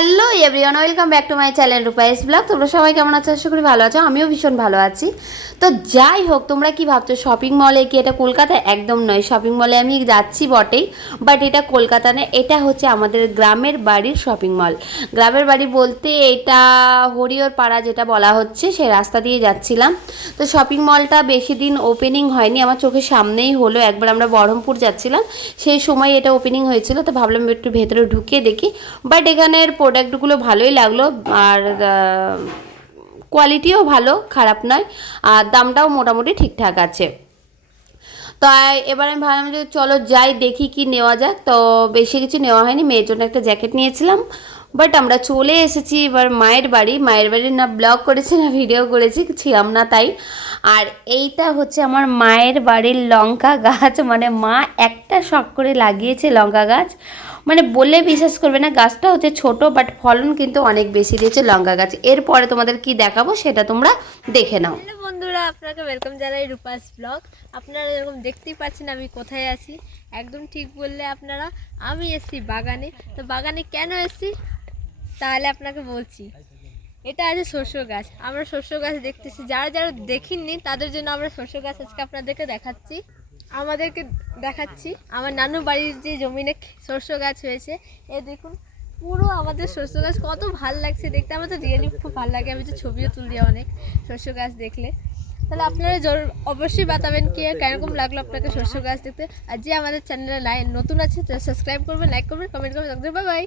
Hello everyone, welcome back to my channel Rupai's blog. তোমরা সবাই কেমন আছো? আশা করি ভালো আছো। আমিও ভীষণ ভালো আছি। তো যাই হোক, তোমরা কি ভাবছো শপিং মলে কি এটা কলকাতায়? একদম নয়। শপিং মলে আমি যাচ্ছি বটেই, বাট এটা কলকাতা নয়, এটা হচ্ছে আমাদের গ্রামের বাড়ির শপিং মল। গ্রামের বাড়ি বলতে এটা হরিহর পাড়া যেটা বলা হচ্ছে, সেই রাস্তা দিয়ে যাচ্ছিলাম। তো শপিং মলটা বেশি দিন ওপেনিং হয়নি, আমার চোখের সামনেই হলো। একবার আমরা বহরমপুর যাচ্ছিলাম, সেই সময় এটা ওপেনিং হয়েছিল। তো ভাবলাম একটু ভেতরে ঢুকে দেখি, বাট এখানের প্রোডাক্টগুলো ভালোই লাগলো। আর কোয়ালিটিও ভালো, খারাপ নয়। আর দামটাও মোটামুটি ঠিকঠাক আছে। তো এবার আমি ভাবলাম যে চলো যাই, দেখি কি নেওয়া যাক। তো বেশি কিছু নেওয়া হয়নি, মেয়ের জন্য একটা জ্যাকেট নিয়েছিলাম। বাট আমরা চলে এসেছি এবার মায়ের বাড়ি। মায়ের বাড়ির না ব্লগ করেছি না ভিডিও করেছি, ছিলাম না তাই। আর এইটা হচ্ছে আমার মায়ের বাড়ির লঙ্কা গাছ, মানে মা একটা শখ করে লাগিয়েছে লঙ্কা গাছ। মানে বললে বিশ্বাস করবে না, গাছটা হচ্ছে ছোট, বাট ফলন কিন্তু অনেক বেশি দিয়েছে লঙ্কা গাছ। এরপরে তোমাদের কি দেখাবো সেটা তোমরা দেখে নাও। হ্যালো বন্ধুরা, আপনাকে ওয়েলকাম জানাই রূপাস ব্লগ। আপনারা এরকম দেখতেই পাচ্ছেন আমি কোথায় আছি। একদম ঠিক বললে আপনারা, আমি এসেছি বাগানে। তো বাগানে কেন এসেছি তাহলে আপনাকে বলছি। এটা আছে শস্য গাছ, আমরা শস্য গাছ দেখতেছি। যারা যারা দেখিনি তাদের জন্য আমরা শস্য গাছ আজকে আপনাদেরকে দেখাচ্ছি। আমার নানু বাড়ির যে জমিনে শস্য গাছ হয়েছে, এ দেখুন পুরো আমাদের শস্য গাছ, কত ভাল লাগছে দেখতে। আমার তো রিয়েলি খুব ভালো লাগে, আমি তো ছবিও তুলি অনেক শস্য গাছ দেখলে। তাহলে আপনারা অবশ্যই বাতাবেন কি কেরকম লাগলো আপনাকে শস্য গাছ দেখতে। আর যে আমাদের চ্যানেলে নতুন আছে সাবস্ক্রাইব করবেন, লাইক করবেন, কমেন্ট করবেন। Bye bye.